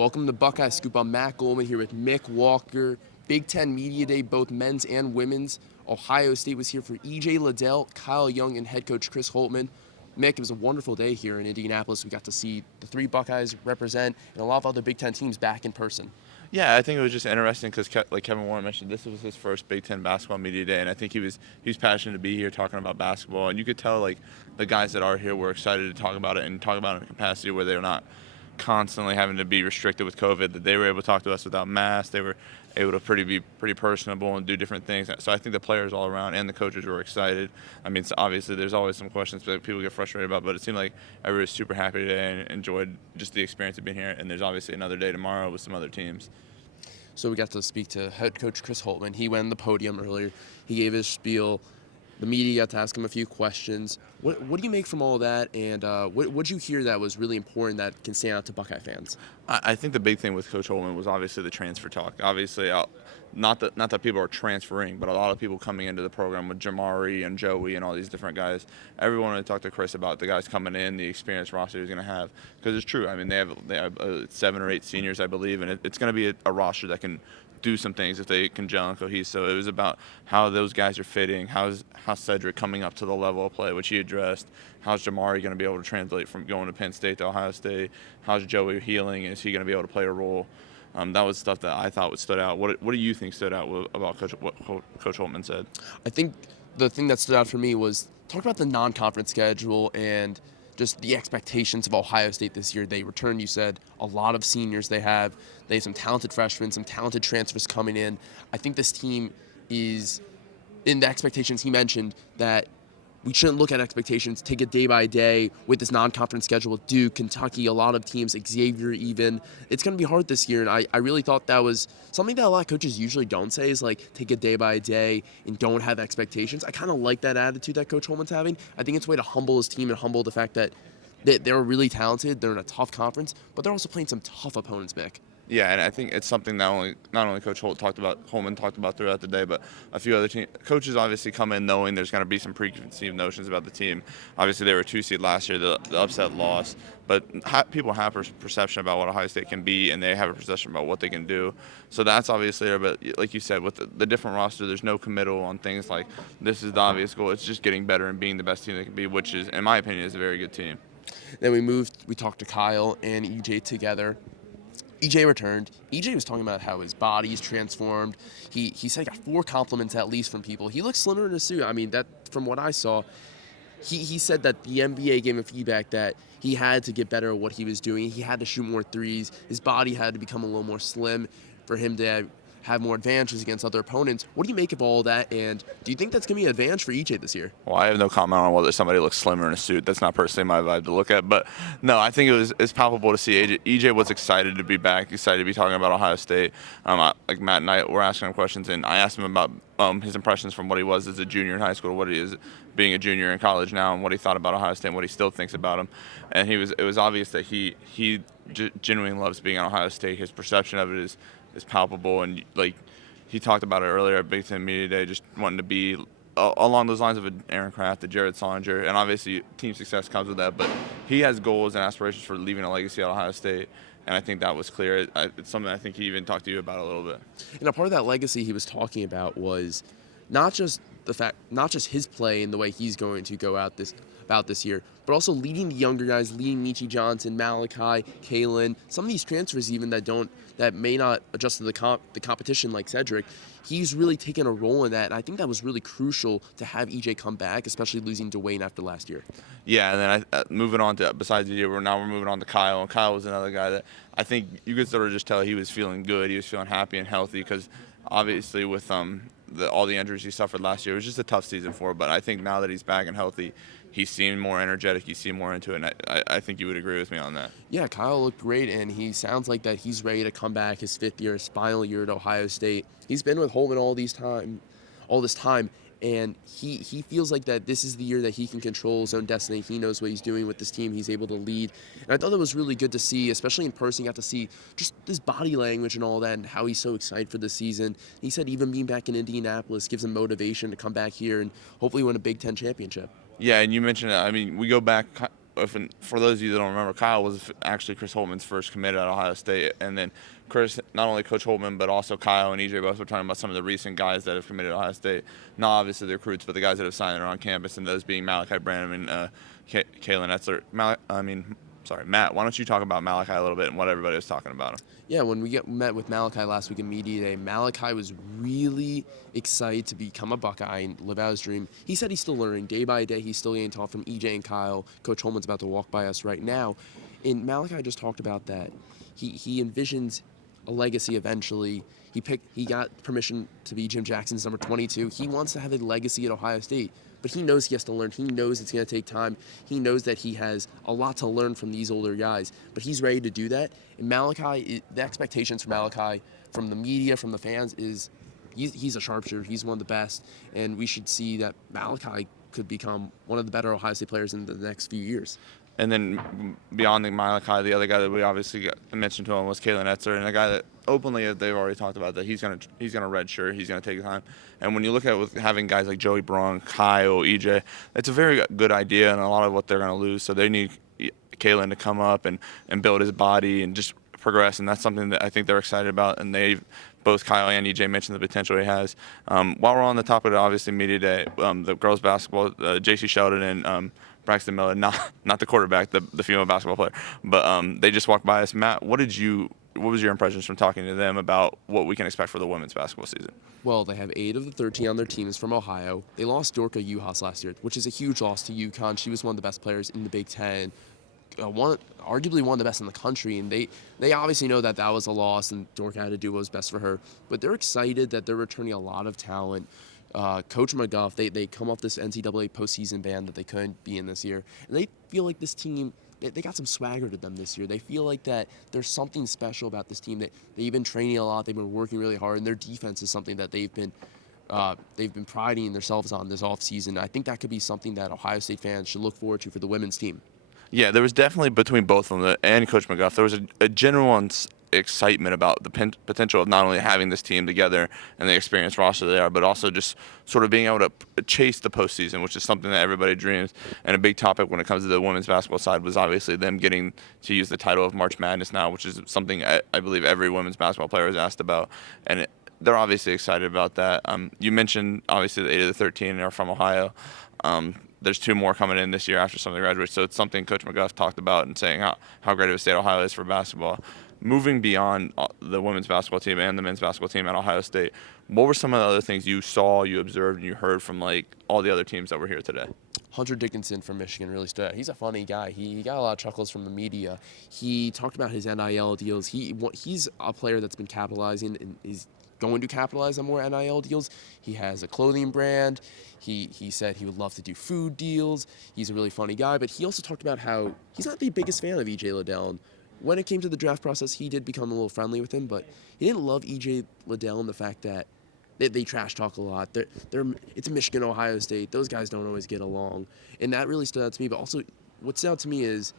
Welcome to Buckeye Scoop. I'm Matt Goldman here with Mick Walker. Big Ten Media Day, both men's and women's. Ohio State was here for E.J. Liddell, Kyle Young, and head coach Chris Holtmann. Mick, it was a wonderful day here in Indianapolis. We got to see the three Buckeyes represent and a lot of other Big Ten teams back in person. Yeah, I think it was just interesting because, like Kevin Warren mentioned, this was his first Big Ten basketball media day, and I think he was passionate to be here talking about basketball. And you could tell, like, the guys that are here were excited to talk about it and talk about it in a capacity where they're not constantly having to be restricted with COVID. That they were able to talk to us without masks. They were able to be pretty personable and do different things. So I think the players all around and the coaches were excited. I mean, so obviously there's always some questions that people get frustrated about, but it seemed like everybody was super happy today and enjoyed just the experience of being here. And there's obviously another day tomorrow with some other teams. So we got to speak to head coach Chris Holtmann. He went on the podium earlier. He gave his spiel. The media got to ask him a few questions. What do you make from all of that? And what did you hear that was really important that can stand out to Buckeye fans? I think the big thing with Coach Holtmann was obviously the transfer talk. Obviously, not that people are transferring, but a lot of people coming into the program with Jamari and Joey and all these different guys. Everyone wanted to talk to Chris about the guys coming in, the experience roster he's going to have. Because it's true. I mean, they have 7 or 8 seniors, I believe, and it's going to be a roster that can do some things if they can gel and cohese. So it was about how those guys are fitting, how's Cedric coming up to the level of play, which he addressed. How's Jamari going to be able to translate from going to Penn State to Ohio State? How's Joey healing? Is he going to be able to play a role? That was stuff that I thought stood out. What do you think stood out about what Coach Holtmann said? I think the thing that stood out for me was talk about the non-conference schedule and just the expectations of Ohio State this year. They returned, you said, a lot of seniors they have. They have some talented freshmen, some talented transfers coming in. I think this team is, in the expectations he mentioned, that we shouldn't look at expectations, take it day by day with this non-conference schedule with Duke, Kentucky, a lot of teams, Xavier even. It's going to be hard this year, and I really thought that was something that a lot of coaches usually don't say is, like, take it day by day and don't have expectations. I kind of like that attitude that Coach Holtmann's having. I think it's a way to humble his team and humble the fact that they're really talented, they're in a tough conference, but they're also playing some tough opponents, Mick. Yeah, and I think it's something that not only Coach Holtmann talked about throughout the day, but a few other coaches obviously come in knowing there's going to be some preconceived notions about the team. Obviously, they were a 2 seed last year, the upset loss, but people have a perception about what Ohio State can be, and they have a perception about what they can do. So that's obviously there, but like you said, with the different roster, there's no committal on things like this is the obvious goal. It's just getting better and being the best team they can be, which is, in my opinion, is a very good team. Then we talked to Kyle and EJ together. EJ returned. EJ was talking about how his body's transformed. He said he got 4 compliments at least from people. He looks slimmer in a suit. I mean, that from what I saw, he said that the NBA gave him feedback that he had to get better at what he was doing. He had to shoot more threes. His body had to become a little more slim for him to have more advantages against other opponents. What do you make of all that, and do you think that's going to be an advantage for EJ this year? Well, I have no comment on whether somebody looks slimmer in a suit. That's not personally my vibe to look at. But, no, I think it's palpable to see EJ was excited to be back, excited to be talking about Ohio State. Like Matt and I were asking him questions, and I asked him about his impressions from what he was as a junior in high school to what he is being a junior in college now, and what he thought about Ohio State and what he still thinks about him. And it was obvious that he genuinely loves being at Ohio State. His perception of it is palpable, and, like, he talked about it earlier at Big Ten Media Day, just wanting to be along those lines of an Aaron Kraft, a Jared Solinger, and obviously team success comes with that. But he has goals and aspirations for leaving a legacy at Ohio State, and I think that was clear. It's something I think he even talked to you about a little bit. And a part of that legacy he was talking about was not just his play and the way he's going to go out this year, but also leading the younger guys, leading Michi Johnson, Malachi, Kalen, some of these transfers even that may not adjust to the competition like Cedric. He's really taken a role in that, and I think that was really crucial to have EJ come back, especially losing Dwayne after last year. Yeah, and then moving on to, besides EJ, we're moving on to Kyle, and Kyle was another guy that I think you could sort of just tell he was feeling good, he was feeling happy and healthy, because obviously with all the injuries he suffered last year, it was just a tough season for him. But I think now that he's back and healthy, he seemed more energetic, he seemed more into it, and I think you would agree with me on that. Yeah, Kyle looked great, and he sounds like that he's ready to come back his 5th year, his final year at Ohio State. He's been with Holtmann all this time, and he feels like that this is the year that he can control his own destiny. He knows what he's doing with this team. He's able to lead. And I thought that was really good to see, especially in person. You got to see just his body language and all that and how he's so excited for the season. He said even being back in Indianapolis gives him motivation to come back here and hopefully win a Big Ten championship. Yeah, and you mentioned it. I mean, we go back for those of you that don't remember, Kyle was actually Chris Holtmann's first commit at Ohio State, and then Chris, not only Coach Holtmann, but also Kyle and EJ both were talking about some of the recent guys that have committed at Ohio State. Not obviously the recruits, but the guys that have signed that are on campus, and those being Malachi Branham and Kalen Etzler. Matt, why don't you talk about Malachi a little bit and what everybody was talking about him? Yeah, when we met with Malachi last week in Media Day, Malachi was really excited to become a Buckeye and live out his dream. He said he's still learning day by day. He's still getting taught from EJ and Kyle. Coach Holman's about to walk by us right now. And Malachi just talked about that. He envisions a legacy eventually. He got permission to be Jim Jackson's number 22. He wants to have a legacy at Ohio State. But he knows he has to learn. He knows it's going to take time. He knows that he has a lot to learn from these older guys. But he's ready to do that. And Malachi, the expectations for Malachi from the media, from the fans, is he's a sharpshooter. He's one of the best. And we should see that Malachi could become one of the better Ohio State players in the next few years. And then beyond the Malachi, the other guy that we obviously mentioned to him was Kalen Etzler, and a guy that openly they've already talked about that he's gonna redshirt, he's gonna take time. And when you look at with having guys like Joey Braun, Kyle, EJ, it's a very good idea, and a lot of what they're gonna lose. So they need Kalen to come up and build his body and just progress, and that's something that I think they're excited about. And both Kyle and EJ mentioned the potential he has. While we're on the topic of obviously Media Day, the girls basketball, JC Sheldon and Braxton Miller, not the quarterback, the female basketball player, but they just walked by us. Matt, what was your impressions from talking to them about what we can expect for the women's basketball season? Well, they have 8 of the 13 on their team is from Ohio. They lost Dorka Juhas last year, which is a huge loss to UConn. She was one of the best players in the Big Ten, arguably one of the best in the country, and they obviously know that was a loss, and Dorka had to do what was best for her. But they're excited that they're returning a lot of talent. Coach McGuff, they come off this NCAA postseason ban that they couldn't be in this year, and they feel like this team, they got some swagger to them this year. They feel like that there's something special about this team. They've been training a lot, they've been working really hard, and their defense is something that they've been priding themselves on this offseason. I think that could be something that Ohio State fans should look forward to for the women's team. Yeah, there was definitely between both of them and Coach McGuff, there was a genuine excitement about the potential of not only having this team together and the experienced roster they are, but also just sort of being able to chase the postseason, which is something that everybody dreams. And a big topic when it comes to the women's basketball side was obviously them getting to use the title of March Madness now, which is something I believe every women's basketball player is asked about. And they're obviously excited about that. You mentioned obviously the 8 of the 13 are from Ohio. There's 2 more coming in this year after some of the graduates. So it's something Coach McGuff talked about and saying how great of a state Ohio is for basketball. Moving beyond the women's basketball team and the men's basketball team at Ohio State, what were some of the other things you saw, you observed, and you heard from like all the other teams that were here today? Hunter Dickinson from Michigan really stood out. He's a funny guy. He got a lot of chuckles from the media. He talked about his NIL deals. He's a player that's been capitalizing and is going to capitalize on more NIL deals. He has a clothing brand. He said he would love to do food deals. He's a really funny guy, but he also talked about how he's not the biggest fan of E.J. Liddell. When it came to the draft process, he did become a little friendly with him, but he didn't love E.J. Liddell and the fact that they trash talk a lot. It's Michigan, Ohio State. Those guys don't always get along, and that really stood out to me. But also, what stood out to me is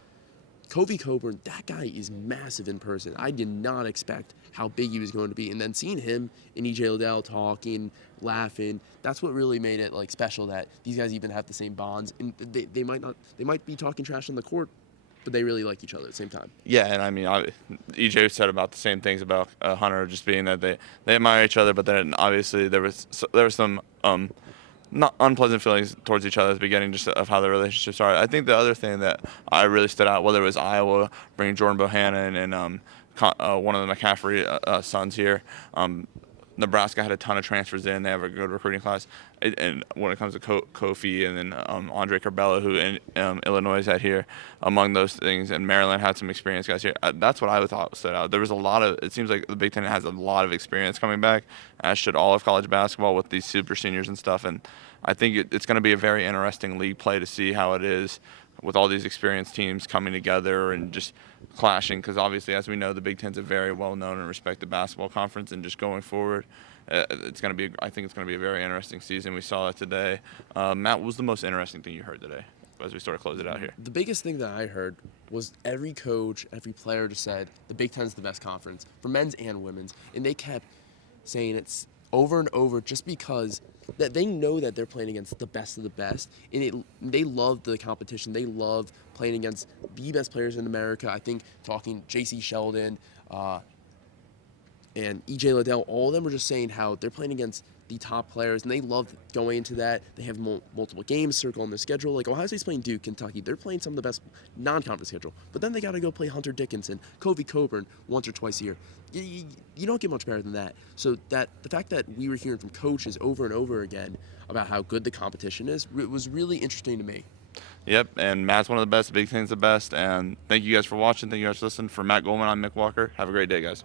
Kobe Coburn. That guy is massive in person. I did not expect how big he was going to be, and then seeing him and E.J. Liddell talking, laughing, that's what really made it like special. That these guys even have the same bonds, and they might be talking trash on the court, but they really like each other at the same time. Yeah, and I mean, EJ said about the same things about Hunter, just being that they admire each other, but then obviously there was some not unpleasant feelings towards each other at the beginning, just of how their relationships are. I think the other thing that I really stood out, whether it was Iowa bringing Jordan Bohannon and one of the McCaffrey sons here. Nebraska had a ton of transfers in. They have a good recruiting class. And when it comes to Kofi and then Andre Carbella, who in Illinois had here, among those things, and Maryland had some experienced guys here. That's what I thought stood out. There was a lot of, it seems like the Big Ten has a lot of experience coming back, as should all of college basketball with these super seniors and stuff. And I think it's going to be a very interesting league play to see how it is with all these experienced teams coming together and just clashing, because obviously, as we know, the Big Ten's a very well-known and respected basketball conference, and just going forward, I think it's going to be a very interesting season. We saw that today. Matt, what was the most interesting thing you heard today as we sort of close it out here? The biggest thing that I heard was every coach, every player just said the Big Ten's the best conference for men's and women's, and they kept saying it's over and over just because that they know that they're playing against the best of the best, and they love the competition. They love playing against the best players in America. I think talking J.C. Sheldon and E.J. Liddell, all of them were just saying how they're playing against the top players, and they love going into that. They have multiple games circled on their schedule. Like Ohio State's playing Duke, Kentucky. They're playing some of the best non-conference schedule. But then they got to go play Hunter Dickinson, Kobe Coburn once or twice a year. You don't get much better than that. So that the fact that we were hearing from coaches over and over again about how good the competition is was really interesting to me. Yep, and Matt's one of the best. Big Thing's the best. And thank you guys for watching. Thank you guys for listening. For Matt Goldman, I'm Mick Walker. Have a great day, guys.